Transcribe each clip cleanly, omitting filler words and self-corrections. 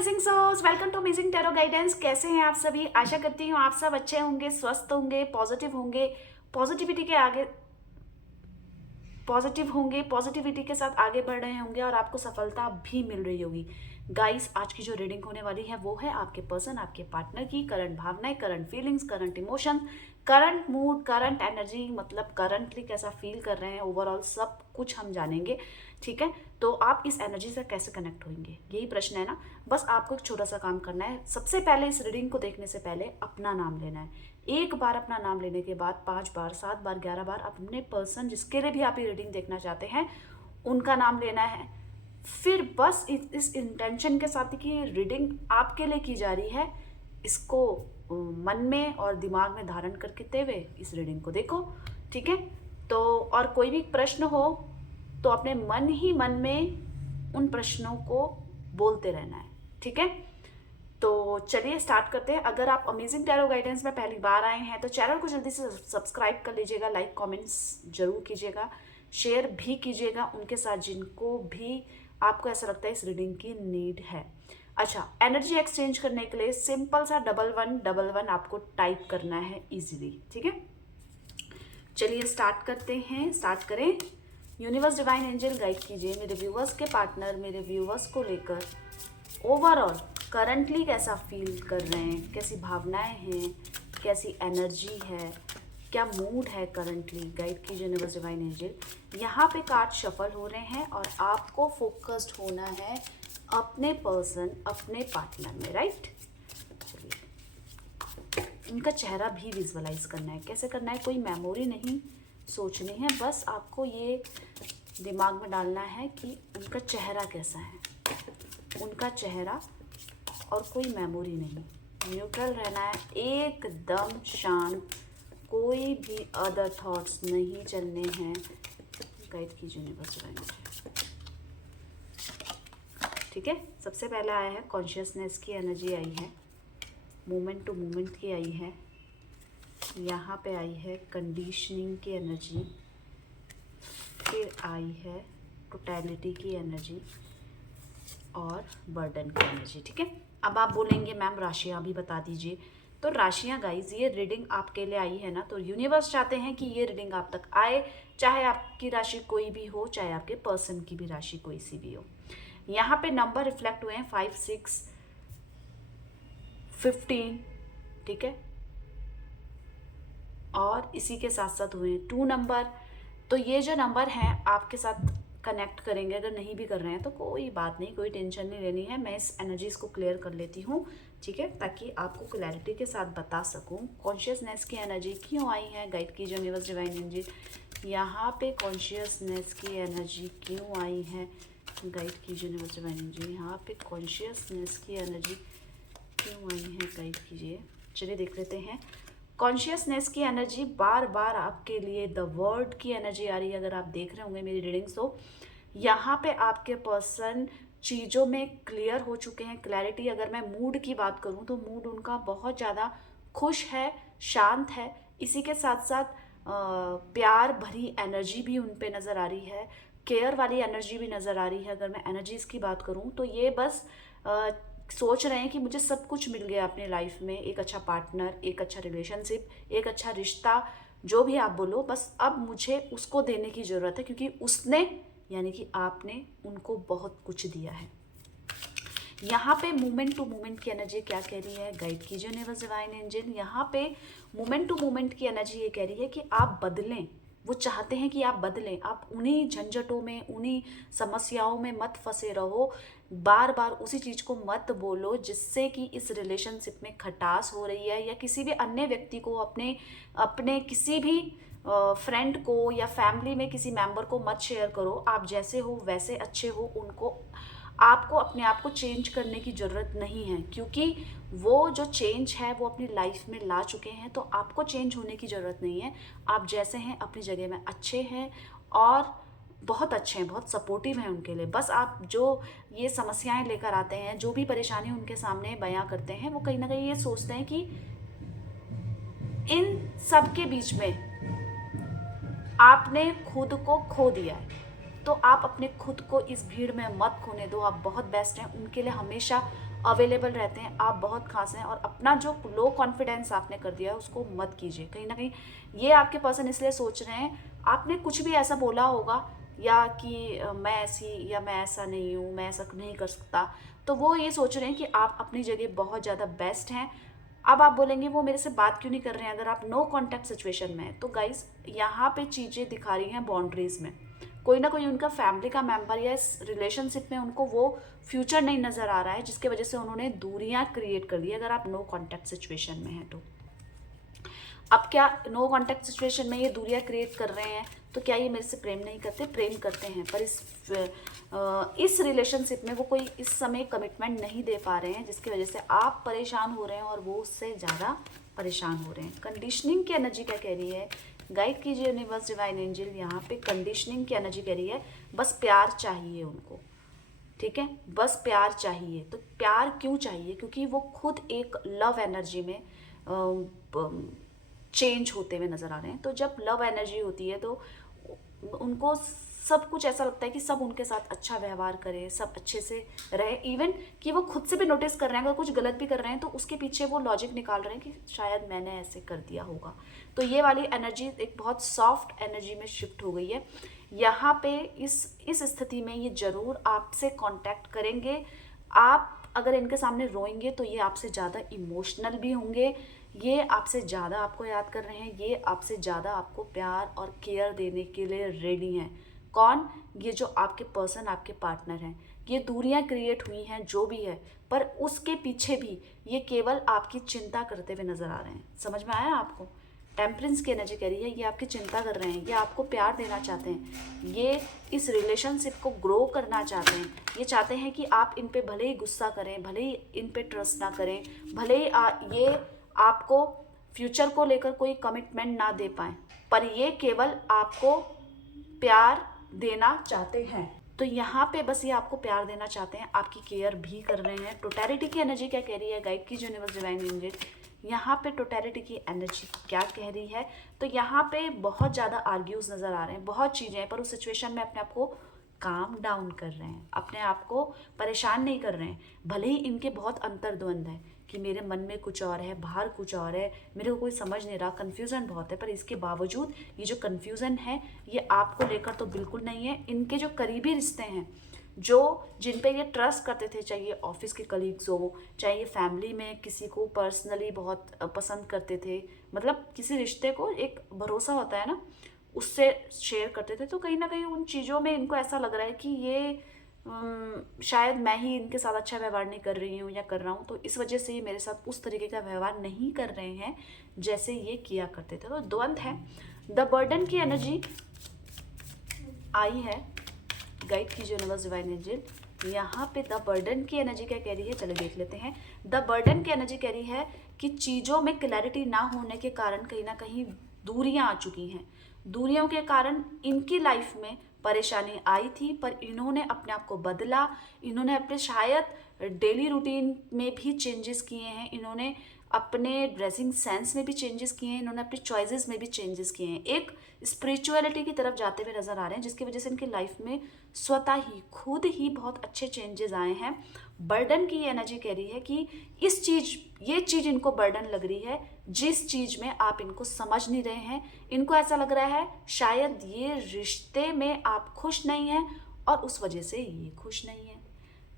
Amazing souls, welcome to amazing tarot guidance. कैसे हैं आप सभी? आशा करती हूँ आप सब अच्छे होंगे, स्वस्थ होंगे, पॉजिटिव होंगे, पॉजिटिविटी के आगे पॉजिटिव होंगे, पॉजिटिविटी के साथ आगे बढ़ रहे होंगे और आपको सफलता भी मिल रही होगी। गाइस, आज की जो रीडिंग होने वाली है वो है आपके पर्सन, आपके पार्टनर की करंट भावनाएं, current feelings, current emotion, current mood, current energy, मतलब करंटली कैसा फील कर रहे हैं, ओवरऑल सब कुछ हम जानेंगे। ठीक है, तो आप इस एनर्जी से कैसे कनेक्ट होंगे, यही प्रश्न है ना। बस आपको एक छोटा सा काम करना है। सबसे पहले इस रीडिंग को देखने से पहले अपना नाम लेना है। एक बार अपना नाम लेने के बाद 5 बार, 7 बार, 11 बार अपने पर्सन जिसके लिए भी आप ये रीडिंग देखना चाहते हैं उनका नाम लेना है। फिर बस इस इंटेंशन के साथ कि रीडिंग आपके लिए की जा रही है, इसको मन में और दिमाग में धारण करते हुए इस रीडिंग को देखो। ठीक है, तो और कोई भी प्रश्न हो तो अपने मन ही मन में उन प्रश्नों को बोलते रहना है। ठीक है, तो चलिए स्टार्ट करते हैं। अगर आप अमेजिंग टैरो गाइडेंस में पहली बार आए हैं तो चैनल को जल्दी से सब्सक्राइब कर लीजिएगा, लाइक कमेंट्स जरूर कीजिएगा, शेयर भी कीजिएगा उनके साथ जिनको भी आपको ऐसा लगता है इस रीडिंग की नीड है। अच्छा, एनर्जी एक्सचेंज करने के लिए सिंपल सा 1111 आपको टाइप करना है इजीली। ठीक है, चलिए स्टार्ट करते हैं, स्टार्ट करें। यूनिवर्स डिवाइन एंजल गाइड कीजिए मेरे व्यूवर्स के पार्टनर, मेरे व्यूवर्स को लेकर ओवरऑल करंटली कैसा फील कर रहे हैं, कैसी भावनाएं हैं, कैसी एनर्जी है, क्या मूड है करंटली। गाइड कीजिए यूनिवर्स डिवाइन एंजल। यहाँ पे कार्ड शफल हो रहे हैं और आपको फोकस्ड होना है अपने पर्सन, अपने पार्टनर में, राइट। इनका चेहरा भी विजुअलाइज करना है। कैसे करना है? कोई मेमोरी नहीं सोचनी है, बस आपको ये दिमाग में डालना है कि उनका चेहरा कैसा है, उनका चेहरा, और कोई मेमोरी नहीं। न्यूट्रल रहना है, एकदम शांत, कोई भी अदर थॉट्स नहीं चलने हैं। गाइड कीजिए यूनिवर्स डिवाइन एंजल। ठीक है, सबसे पहले आया है कॉन्शियसनेस की एनर्जी आई है, मोमेंट टू मोमेंट की आई है, यहाँ पे आई है कंडीशनिंग की एनर्जी, फिर आई है टोटलिटी की एनर्जी और बर्डन की एनर्जी। ठीक है, अब आप बोलेंगे मैम राशियाँ भी बता दीजिए। तो राशियाँ गाइज, ये रीडिंग आपके लिए आई है ना, तो यूनिवर्स चाहते हैं कि ये रीडिंग आप तक आए, चाहे आपकी राशि कोई भी हो, चाहे आपके पर्सन की भी राशि कोई सी भी हो। यहाँ पे नंबर रिफ्लेक्ट हुए हैं 5, 6, 15। ठीक है, और इसी के साथ साथ हुए 2 नंबर। तो ये जो नंबर हैं आपके साथ कनेक्ट करेंगे। अगर नहीं भी कर रहे हैं तो कोई बात नहीं, कोई टेंशन नहीं लेनी है। मैं इस एनर्जीज को क्लियर कर लेती हूँ, ठीक है, ताकि आपको क्लैरिटी के साथ बता सकूँ कॉन्शियसनेस की एनर्जी क्यों आई है। गाइड कीजिए यूनिवर्स डिवाइन एनर्जी। यहाँ पे कॉन्शियसनेस की एनर्जी क्यों आई है। गाइड कीजिए यूनिवर्स डिवाइन एनर्जी। यहाँ पे कॉन्शियसनेस की एनर्जी क्यों आई है, गाइड कीजिए। चलिए देख लेते हैं। कॉन्शियसनेस की एनर्जी बार बार आपके लिए द वर्ड की एनर्जी आ रही है। अगर आप देख रहे होंगे मेरी रीडिंग्स तो यहाँ पे आपके पर्सन चीज़ों में क्लियर हो चुके हैं, क्लैरिटी। अगर मैं मूड की बात करूँ तो मूड उनका बहुत ज़्यादा खुश है, शांत है। इसी के साथ साथ प्यार भरी एनर्जी भी उन पे नज़र आ रही है, केयर वाली एनर्जी भी नज़र आ रही है। अगर मैं एनर्जीज़ की बात करूँ तो ये बस सोच रहे हैं कि मुझे सब कुछ मिल गया अपने लाइफ में, एक अच्छा पार्टनर, एक अच्छा रिलेशनशिप, एक अच्छा रिश्ता, जो भी आप बोलो, बस अब मुझे उसको देने की ज़रूरत है क्योंकि उसने यानी कि आपने उनको बहुत कुछ दिया है। यहाँ पे मोमेंट टू मोमेंट की एनर्जी क्या कह रही है, गाइड कीजिए यूनिवर्स डिवाइन एंजल। यहाँ पे मोमेंट टू मोमेंट की एनर्जी ये कह रही है कि आप बदलें। वो चाहते हैं कि आप बदलें, आप उन्हीं झंझटों में, उन्हीं समस्याओं में मत फंसे रहो, बार बार उसी चीज़ को मत बोलो जिससे कि इस रिलेशनशिप में खटास हो रही है, या किसी भी अन्य व्यक्ति को, अपने अपने किसी भी फ्रेंड को या फैमिली में किसी मेंबर को मत शेयर करो। आप जैसे हो वैसे अच्छे हो, उनको, आपको अपने आप को चेंज करने की ज़रूरत नहीं है क्योंकि वो जो चेंज है वो अपनी लाइफ में ला चुके हैं। तो आपको चेंज होने की ज़रूरत नहीं है। आप जैसे हैं अपनी जगह में अच्छे हैं और बहुत अच्छे हैं, बहुत सपोर्टिव हैं उनके लिए। बस आप जो ये समस्याएं लेकर आते हैं, जो भी परेशानी उनके सामने बयां करते हैं, वो कहीं ना कहीं ये सोचते हैं कि इन सब के बीच में आपने खुद को खो दिया है। तो आप अपने खुद को इस भीड़ में मत खोने दो। आप बहुत बेस्ट हैं, उनके लिए हमेशा अवेलेबल रहते हैं, आप बहुत खास हैं। और अपना जो लो कॉन्फिडेंस आपने कर दिया है उसको मत कीजिए। कहीं ना कहीं ये आपके पर्सन इसलिए सोच रहे हैं, आपने कुछ भी ऐसा बोला होगा या कि मैं ऐसी या मैं ऐसा नहीं हूँ, मैं ऐसा नहीं कर सकता, तो वो ये सोच रहे हैं कि आप अपनी जगह बहुत ज़्यादा बेस्ट हैं। अब आप बोलेंगे वो मेरे से बात क्यों नहीं कर रहे हैं, अगर आप नो कांटेक्ट सिचुएशन में हैं। तो गाइस यहाँ पे चीज़ें दिखा रही हैं बाउंड्रीज में, कोई ना कोई उनका फैमिली का मेंबर या इस रिलेशनशिप में उनको वो फ्यूचर नहीं नज़र आ रहा है, जिसके वजह से उन्होंने दूरियां क्रिएट कर दी अगर आप नो कांटेक्ट सिचुएशन में हैं तो। अब क्या नो कांटेक्ट सिचुएशन में ये दूरियां क्रिएट कर रहे हैं, तो क्या ये मेरे से प्रेम नहीं करते? प्रेम करते हैं, पर इस रिलेशनशिप में वो कोई इस समय कमिटमेंट नहीं दे पा रहे हैं, जिसकी वजह से आप परेशान हो रहे हैं और वो उससे ज़्यादा परेशान हो रहे हैं। कंडीशनिंग की एनर्जी क्या कह रही है? गाइड कीजिए यूनिवर्स, डिवाइन एंजल। यहाँ पे कंडीशनिंग की एनर्जी कह रही है बस प्यार चाहिए उनको, ठीक है, बस प्यार चाहिए। तो प्यार क्यों चाहिए? क्योंकि वो खुद एक लव एनर्जी में चेंज होते हुए नज़र आ रहे हैं। तो जब लव एनर्जी होती है तो उनको सब कुछ ऐसा लगता है कि सब उनके साथ अच्छा व्यवहार करे, सब अच्छे से रहे। इवन कि वो खुद से भी नोटिस कर रहे हैं, अगर कुछ गलत भी कर रहे हैं तो उसके पीछे वो लॉजिक निकाल रहे हैं कि शायद मैंने ऐसे कर दिया होगा। तो ये वाली एनर्जी एक बहुत सॉफ्ट एनर्जी में शिफ्ट हो गई है। यहाँ पे इस स्थिति में ये ज़रूर आपसे कांटेक्ट करेंगे। आप अगर इनके सामने रोएंगे तो ये आपसे ज़्यादा इमोशनल भी होंगे, ये आपसे ज़्यादा आपको याद कर रहे हैं, ये आपसे ज़्यादा आपको प्यार और केयर देने के लिए रेडी हैं। कौन? ये जो आपके पर्सन, आपके पार्टनर हैं। ये दूरियां क्रिएट हुई हैं जो भी है, पर उसके पीछे भी ये केवल आपकी चिंता करते हुए नजर आ रहे हैं। समझ में आया आपको? टेम्परेंस की एनर्जी कह रही है ये आपकी चिंता कर रहे हैं, ये आपको प्यार देना चाहते हैं, ये इस रिलेशनशिप को ग्रो करना चाहते हैं। ये चाहते हैं कि आप इन पे भले ही गुस्सा करें, भले ही इन पे ट्रस्ट ना करें, भले ही ये आपको फ्यूचर को लेकर कोई कमिटमेंट ना दे पाए, पर ये केवल आपको प्यार देना चाहते हैं। तो यहाँ पे बस ये आपको प्यार देना चाहते हैं, आपकी केयर भी कर रहे हैं। टोटलिटी की एनर्जी क्या कह रही है? गाइड कीजिए यूनिवर्स, डिवाइन एंजल। यहाँ पे टोटलिटी की एनर्जी क्या कह रही है? तो यहाँ पे बहुत ज़्यादा आर्ग्यूज नज़र आ रहे हैं, बहुत चीज़ें हैं, पर उस सिचुएशन में अपने आप को काम डाउन कर रहे हैं, अपने आप को परेशान नहीं कर रहे हैं। भले ही इनके बहुत अंतर्द्वंद है कि मेरे मन में कुछ और है, बाहर कुछ और है, मेरे को कोई समझ नहीं रहा, कन्फ्यूज़न बहुत है, पर इसके बावजूद ये जो कन्फ्यूज़न है ये आपको लेकर तो बिल्कुल नहीं है। इनके जो करीबी रिश्ते हैं, जो जिन पे ये ट्रस्ट करते थे, चाहे ये ऑफिस के कलीग्स हो, चाहे ये फैमिली में किसी को पर्सनली बहुत पसंद करते थे, मतलब किसी रिश्ते को एक भरोसा होता है ना, उससे शेयर करते थे, तो कहीं ना कहीं उन चीज़ों में इनको ऐसा लग रहा है कि ये शायद मैं ही इनके साथ अच्छा व्यवहार नहीं कर रही हूँ या कर रहा हूँ, तो इस वजह से ये मेरे साथ उस तरीके का व्यवहार नहीं कर रहे हैं जैसे ये किया करते थे। तो द्वंद है। द बर्डन की एनर्जी आई है। गाइड कीजिए यूनिवर्स, डिवाइन एंजल। यहाँ पे द बर्डन की एनर्जी क्या कह रही है, चलो देख लेते हैं। द बर्डन की एनर्जी कह रही है कि चीज़ों में क्लैरिटी ना होने के कारण कहीं ना कहीं दूरियां आ चुकी हैं। दूरियों के कारण इनकी लाइफ में परेशानी आई थी, पर इन्होंने अपने आप को बदला, इन्होंने अपने शायद डेली रूटीन में भी चेंजेस किए हैं, इन्होंने अपने ड्रेसिंग सेंस में भी चेंजेस किए हैं, इन्होंने अपनी चॉइसेस में भी चेंजेस किए हैं, एक स्पिरिचुअलिटी की तरफ जाते हुए नजर आ रहे हैं, जिसकी वजह से इनकी लाइफ में स्वतः ही खुद ही बहुत अच्छे चेंजेस आए हैं। बर्डन की एनर्जी कह रही है कि ये चीज़ इनको बर्डन लग रही है, जिस चीज़ में आप इनको समझ नहीं रहे हैं। इनको ऐसा लग रहा है शायद ये रिश्ते में आप खुश नहीं हैं और उस वजह से ये खुश नहीं है।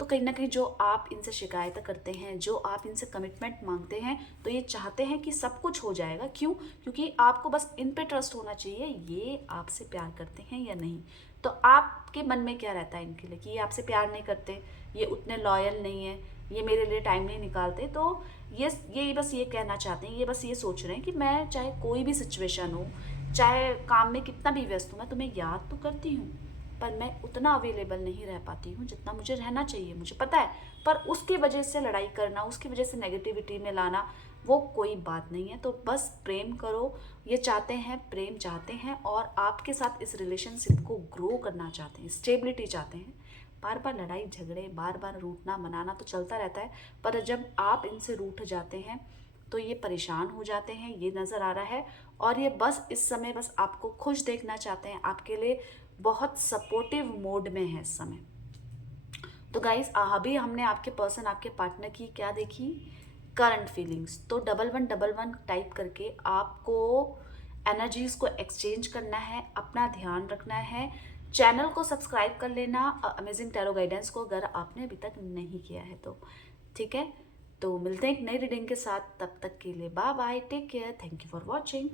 तो कहीं ना कहीं जो आप इनसे शिकायत करते हैं, जो आप इनसे कमिटमेंट मांगते हैं, तो ये चाहते हैं कि सब कुछ हो जाएगा। क्यों? क्योंकि आपको बस इन पे ट्रस्ट होना चाहिए, ये आपसे प्यार करते हैं या नहीं। तो आपके मन में क्या रहता है इनके लिए कि ये आपसे प्यार नहीं करते, ये उतने लॉयल नहीं है, ये मेरे लिए टाइम नहीं निकालते। तो ये बस ये कहना चाहते हैं, ये बस ये सोच रहे हैं कि मैं चाहे कोई भी सिचुएशन हो, चाहे काम में कितना भी व्यस्त हूँ, मैं तुम्हें याद तो करती हूँ, पर मैं उतना अवेलेबल नहीं रह पाती हूँ जितना मुझे रहना चाहिए, मुझे पता है। पर उसकी वजह से लड़ाई करना, उसकी वजह से नेगेटिविटी में लाना, वो कोई बात नहीं है। तो बस प्रेम करो, ये चाहते हैं, प्रेम चाहते हैं और आपके साथ इस रिलेशनशिप को ग्रो करना चाहते हैं, स्टेबिलिटी चाहते हैं। बार बार लड़ाई झगड़े, बार बार रूठना मनाना तो चलता रहता है, पर जब आप इनसे रूठ जाते हैं तो ये परेशान हो जाते हैं, ये नज़र आ रहा है। और ये बस इस समय बस आपको खुश देखना चाहते हैं, आपके लिए बहुत सपोर्टिव मोड में है इस समय। तो गाइस अभी हमने आपके पर्सन, आपके पार्टनर की क्या देखी, करंट फीलिंग्स। तो 1111 टाइप करके आपको एनर्जीज को एक्सचेंज करना है, अपना ध्यान रखना है। चैनल को सब्सक्राइब कर लेना अमेजिंग टैरो गाइडेंस को, अगर आपने अभी तक नहीं किया है तो। ठीक है, तो मिलते हैं एक नई रीडिंग के साथ, तब तक के लिए bye bye, take care, thank you for watching.